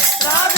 Stop.